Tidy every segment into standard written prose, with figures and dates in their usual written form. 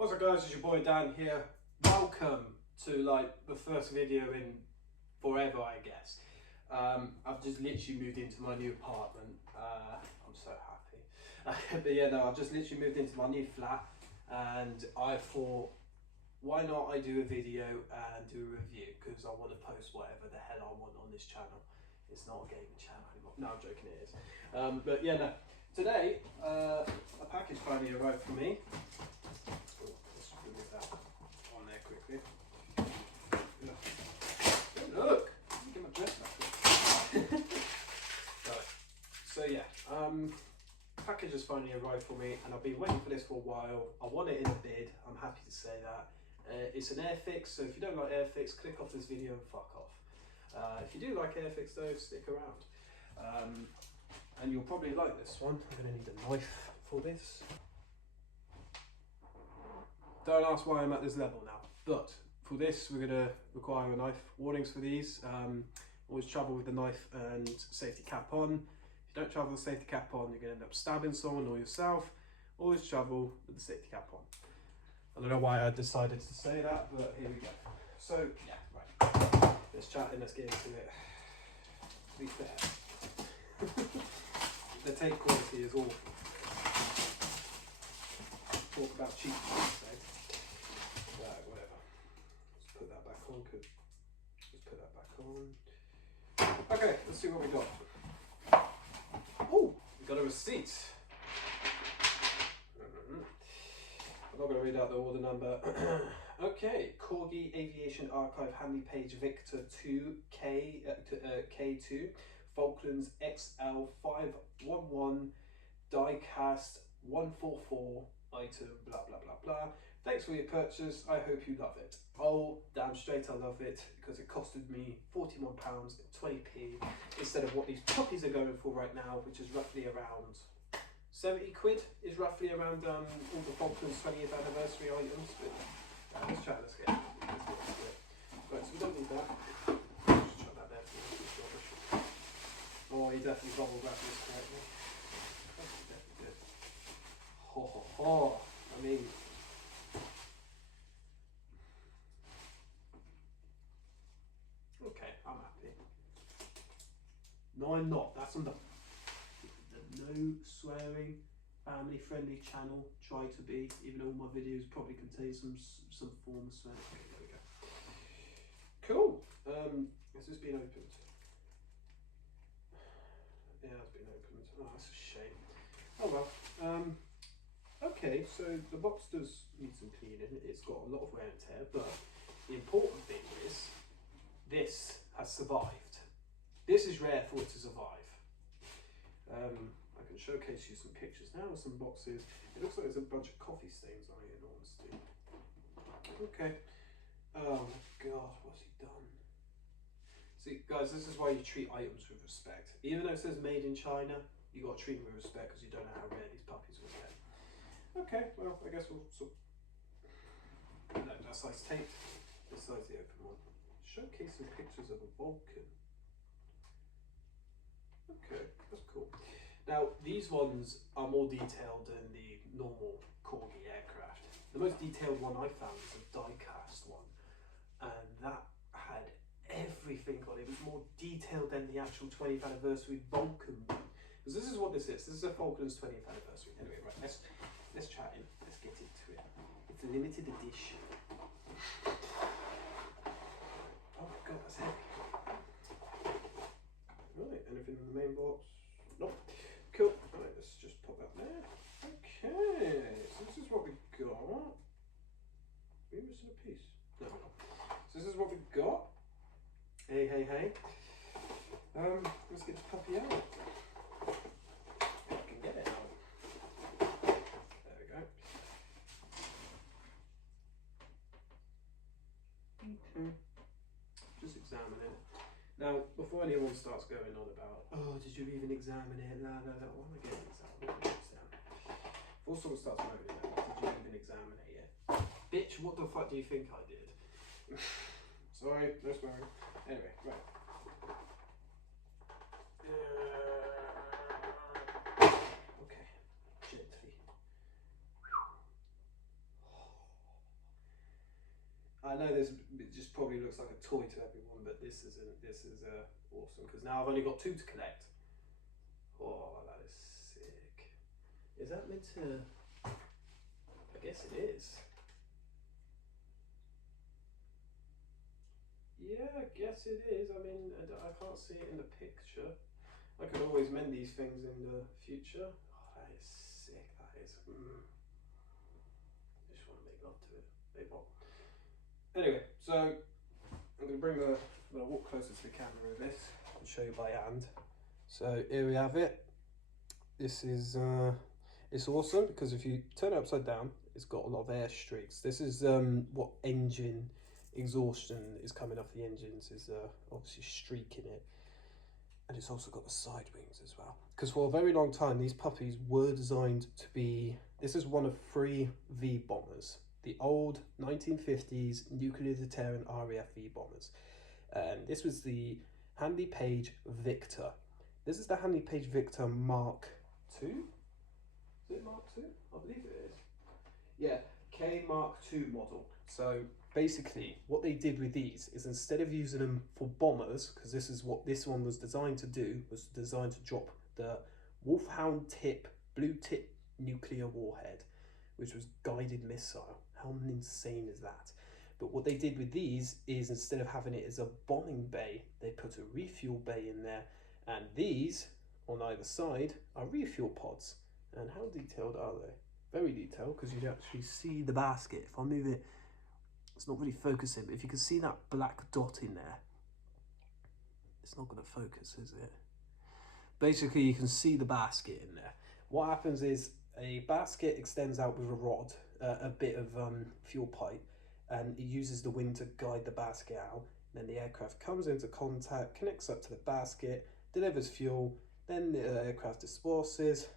What's up guys, it's your boy Dan here. Welcome to like the first video in forever, I guess. I've just literally moved into my new apartment. I'm so happy. But yeah, no, I've just literally moved into my new flat and I thought, why not I do a video and do a review, because I want to post whatever the hell I want on this channel. It's not a gaming channel anymore. No, I'm joking, it is. But yeah, no. Today, a package finally arrived for me. Let's remove that on there quickly. Look! Get my dress back. Right. So yeah, package has finally arrived for me, and I've been waiting for this for a while. I want it in a bid. I'm happy to say that. It's an Airfix, so if you don't like Airfix, click off this video and fuck off. If you do like Airfix though, stick around. And you'll probably like this one. I'm going to need a knife for this. Don't ask why I'm at this level now, but for this we're going to require a knife. Warnings for these, always travel with the knife and safety cap on. If you don't travel with the safety cap on, you're going to end up stabbing someone or yourself. Always travel with the safety cap on. I don't know why I decided to say that, but here we go. So yeah, right. Let's chat and let's get into it. To be fair, the tape quality is awful. Talk about cheap things, eh? Right, whatever. Let's put that back on. Let's put that back on. Okay, let's see what we got. Oh, we got a receipt. I'm not going to read out the order number. Okay, Corgi Aviation Archive Handy Page Victor 2 K2 Falklands XL 511 diecast 144 item blah blah blah blah. Thanks for your purchase. I hope you love it. Oh, damn straight I love it, because it costed me £41 and 20p instead of what these puppies are going for right now, which is roughly around 70 quid. Is roughly around all the Falklands 20th anniversary items. But let's try. Let's get it. Right, so we don't need that. Just chuck that there. Oh, he definitely bubble wrapped this correctly. He definitely did. Ho ho ho. I mean, okay, I'm happy. No, I'm not. That's on the no swearing, family friendly channel. Try to be, even though all my videos probably contain some form of swearing. Okay, there we go. Cool. Has this been opened? Yeah, it's been opened. Oh, that's a shame. Oh well. Okay, so the box does need some cleaning. It's got a lot of wear and tear, but the important thing is this has survived. This is rare for it to survive. I can showcase you some pictures now of some boxes. It looks like there's a bunch of coffee stains on it, in honesty. Okay. Oh my god, what's he done? See, guys, this is why you treat items with respect. Even though it says made in China, you got to treat them with respect, because you don't know how rare these puppies will get. Okay, well, I guess we'll no, that side's taped. This side's the open one. Showcasing pictures of a Vulcan. Okay, that's cool. Now, these ones are more detailed than the normal Corgi aircraft. The most detailed one I found was a die-cast one, and that had everything on it. It was more detailed than the actual 20th anniversary Vulcan one. Because this is what this is. This is a Falklands 20th anniversary. Anyway, right, let's chat in. Let's get into it. It's a limited edition. Oh my god, that's heavy. Right, anything in the main box? Nope. Cool. Right, let's just put that there. Okay, so this is what we got. Are we missing a piece? No, we're not. So this is what we got. Hey, hey, hey. Let's get the puppy out. I can get it out. There we go. Okay. Just examine it. Now, before anyone starts going on about, oh, did you even examine it? No, no, no, I want to get it examined. Before someone starts moaning about, did you even examine it yet? Bitch, what the fuck do you think I did? Sorry, no swearing. Anyway, right. Okay, gently. like a toy to everyone, but this isn't. This is awesome because now I've only got 2 to collect. Oh, that is sick. Is that meant to? I guess it is. Yeah, I guess it is. I mean, I can't see it in the picture. I could always mend these things in the future. Oh, that is sick. That is. I just want to make love to it. Maybe not. Anyway, so I'm going to bring the. I'm going to walk closer to the camera with this and show you by hand. So here we have it. This is it's awesome because if you turn it upside down, it's got a lot of air streaks. This is what engine exhaustion is coming off the engines is obviously streaking it, and it's also got the side wings as well. Because for a very long time, these puppies were designed to be. This is one of 3 V bombers, the old 1950s nuclear deterrent RAF V bombers, and this was the Handley Page Victor. This is the Handley Page Victor Mark II. Is it Mark II? I believe it is. Yeah, K Mark II model. So basically, what they did with these is instead of using them for bombers, because this is what this one was designed to do, was designed to drop the Wolfhound tip, blue tip nuclear warhead, which was guided missile. How insane is that? But what they did with these is instead of having it as a bombing bay, they put a refuel bay in there. And these, on either side, are refuel pods. And how detailed are they? Very detailed, because you can actually see the basket. If I move it, it's not really focusing, but if you can see that black dot in there, it's not going to focus, is it? Basically, you can see the basket in there. What happens is a basket extends out with a rod, a bit of fuel pipe, and it uses the wind to guide the basket out. Then the aircraft comes into contact, connects up to the basket, delivers fuel, then the aircraft disperses,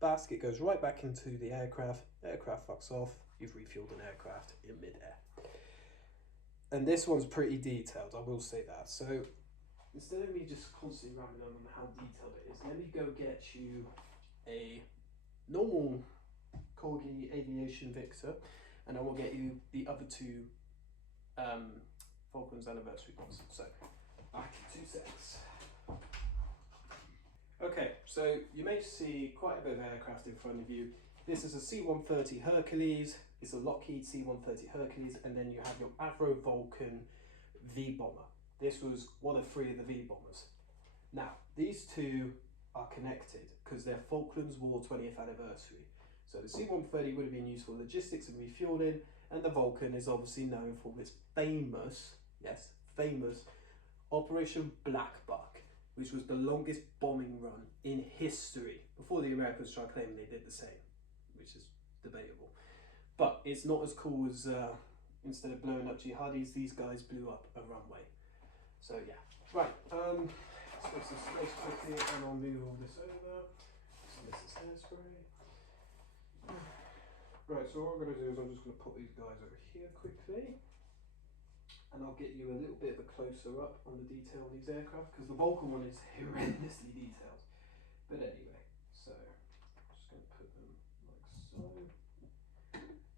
basket goes right back into the aircraft fucks off, you've refueled an aircraft in midair. And this one's pretty detailed, I will say that. So instead of me just constantly rambling on how detailed it is, let me go get you a normal Corgi Aviation Victor, and I will get you the other 2 Falklands anniversary ones. So back in 2 seconds. Okay, so you may see quite a bit of aircraft in front of you. This is a C-130 Hercules, it's a Lockheed C-130 Hercules, and then you have your Avro Vulcan V-bomber. This was one of 3 of the V-bombers. Now, these 2 are connected because they're Falklands War 20th anniversary. So the C-130 would have been used for logistics and refueling, and the Vulcan is obviously known for its famous, yes, famous Operation Black Buck, which was the longest bombing run in history. Before the Americans tried claiming they did the same, which is debatable. But it's not as cool as instead of blowing up jihadis, these guys blew up a runway. So yeah, right. Let's make some space quickly, and I'll move all this over. So this is hairspray. Right. So what I'm going to do is I'm just going to put these guys over here quickly. And I'll get you a little bit of a closer up on the detail of these aircraft, because the Vulcan one is horrendously detailed. But anyway, so I'm just going to put them like so.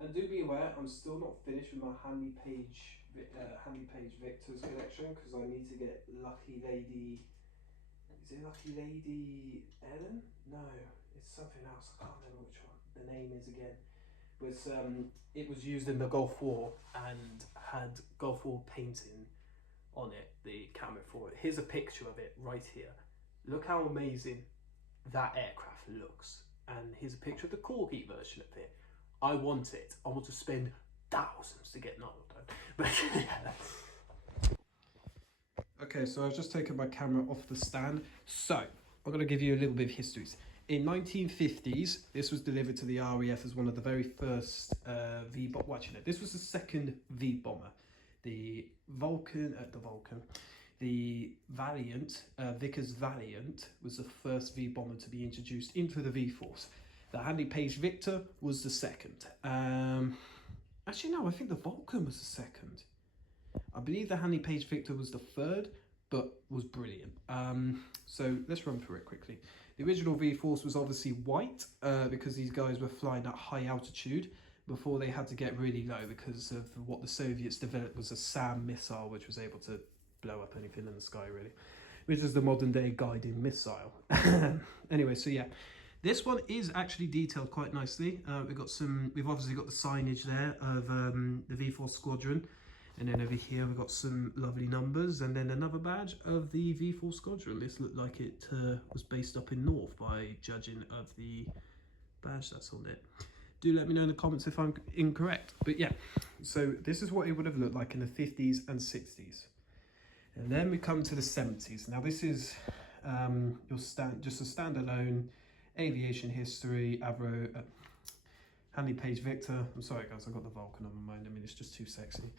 And do be aware, I'm still not finished with my Handley Page Victors collection, because I need to get Lucky Lady. Is it Lucky Lady Ellen? No, it's something else. I can't remember which one the name is again. It was used in the Gulf War and had Gulf War painting on it, the camera for it. Here's a picture of it right here. Look how amazing that aircraft looks. And here's a picture of the Corgi version of it. I want it. I want to spend thousands to get another done. But yeah. Okay, so I've just taken my camera off the stand. So I'm going to give you a little bit of history. In 1950s, this was delivered to the RAF as one of the very first V-bomber. Watching it, this was the second V-bomber. The Valiant, Vickers Valiant, was the first V-bomber to be introduced into the V-Force. The Handley Page Victor was the second. Actually, no, I think the Vulcan was the second. I believe the Handley Page Victor was the third, but was brilliant. So let's run through it quickly. The original V-Force was obviously white because these guys were flying at high altitude. before they had to get really low because of what the Soviets developed was a SAM missile, which was able to blow up anything in the sky, really, which is the modern day guiding missile. Anyway, so yeah, this one is actually detailed quite nicely. We've obviously got the signage there of the V4 Squadron, and then over here we've got some lovely numbers, and then another badge of the V4 Squadron. This looked like it was based up in North by judging of the badge that's on it. Do let me know in the comments if I'm incorrect. But yeah, so this is what it would have looked like in the 50s and 60s. And then we come to the 70s. Now this is just a standalone aviation history, Avro, Handley Page Victor. I'm sorry guys, I've got the Vulcan on my mind. I mean, it's just too sexy.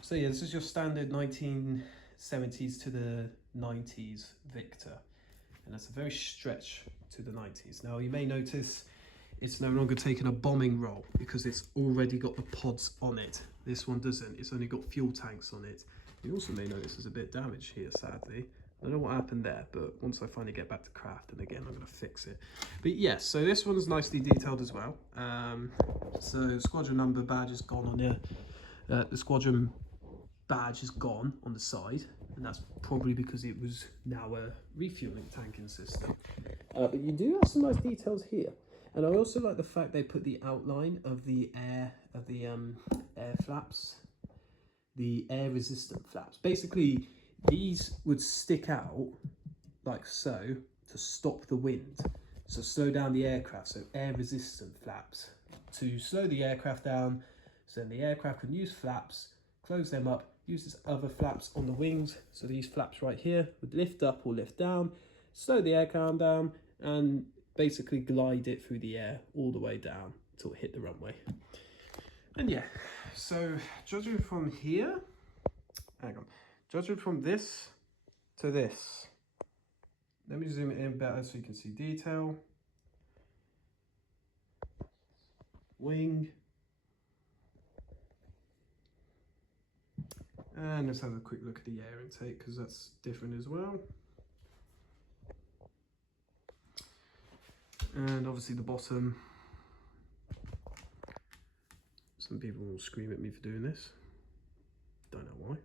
So yeah, this is your standard 1970s to the 90s Victor. And that's a very stretch to the 90s. Now you may notice it's no longer taking a bombing role because it's already got the pods on it. This one doesn't, it's only got fuel tanks on it. You also may notice there's a bit of damage here, sadly. I don't know what happened there, but once I finally get back to craft, and again, I'm gonna fix it. But yes, so this one's nicely detailed as well. So squadron number badge is gone on here. The squadron badge is gone on the side, and that's probably because it was now a refueling tanking system. But you do have some nice details here. And I also like the fact they put the outline of the air flaps, the air resistant flaps. Basically, these would stick out like so to stop the wind. So slow down the aircraft, so air resistant flaps to slow the aircraft down, so then the aircraft can use flaps, close them up, use these other flaps on the wings. So these flaps right here would lift up or lift down, slow the aircraft down, and basically glide it through the air all the way down until it hit the runway. And yeah, so judging from here, judging from this to this, let me zoom it in better so you can see detail. Wing. And let's have a quick look at the air intake because that's different as well. And obviously the bottom. Some people will scream at me for doing this. Don't know why.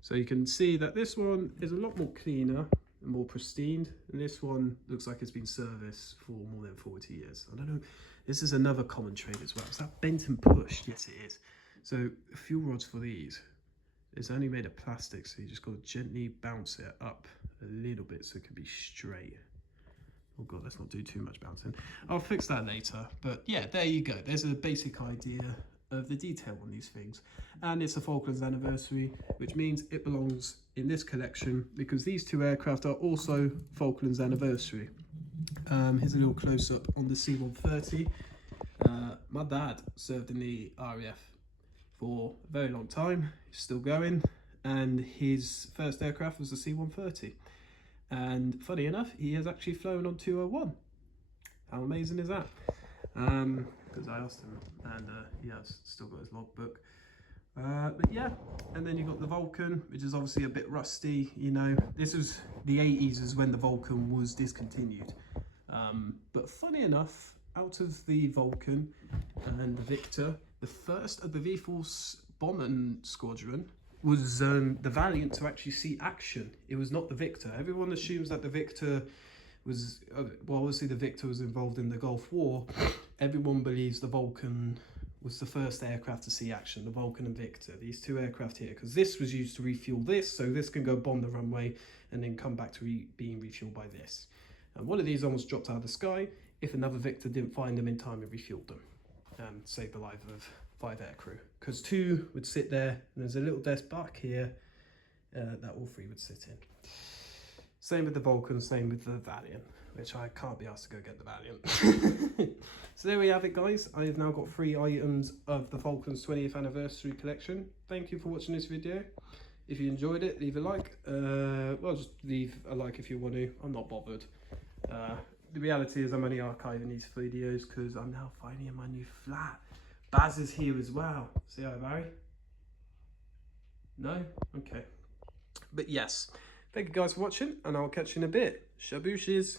So you can see that this one is a lot more cleaner and more pristine. And this one looks like it's been serviced for more than 40 years. I don't know. This is another common trait as well. Is that bent and pushed? Yes, it is. So fuel rods for these, it's only made of plastic. So you just got to gently bounce it up a little bit so it can be straight. Oh god, let's not do too much bouncing. I'll fix that later. But yeah, there you go. There's a basic idea of the detail on these things. And it's a Falklands anniversary, which means it belongs in this collection because these two aircraft are also Falklands anniversary. Here's a little close-up on the C-130. My dad served in the RAF for a very long time. He's still going. And his first aircraft was the C-130. And funny enough, he has actually flown on 201. How amazing is that? Because I asked him, and he has still got his logbook. But yeah, and then you got the Vulcan, which is obviously a bit rusty. You know, this was the 80s is when the Vulcan was discontinued. But funny enough, out of the Vulcan and the Victor, the first of the V4 bombing squadron was the Valiant to actually see action. It was not the Victor. Everyone assumes that the Victor was, well, obviously the Victor was involved in the Gulf War. Everyone believes the Vulcan was the first aircraft to see action, the Vulcan and Victor, these two aircraft here, because this was used to refuel this, so this can go bomb the runway and then come back to being refueled by this. And one of these almost dropped out of the sky if another Victor didn't find them in time and refueled them and saved the life of 5 aircrew, because 2 would sit there and there's a little desk back here that all 3 would sit in. Same with the Vulcan, same with the Valiant, which I can't be asked to go get the Valiant. So there we have it, guys. I have now got 3 items of the Falklands 20th anniversary collection. Thank you for watching this video. If you enjoyed it, leave a like. Well, just leave a like if you want to. I'm not bothered. The reality is I'm only archiving these videos because I'm now finally in my new flat. Baz is here as well. Say hi, Barry. No? Okay. But yes, thank you guys for watching, and I'll catch you in a bit. Shabooshes.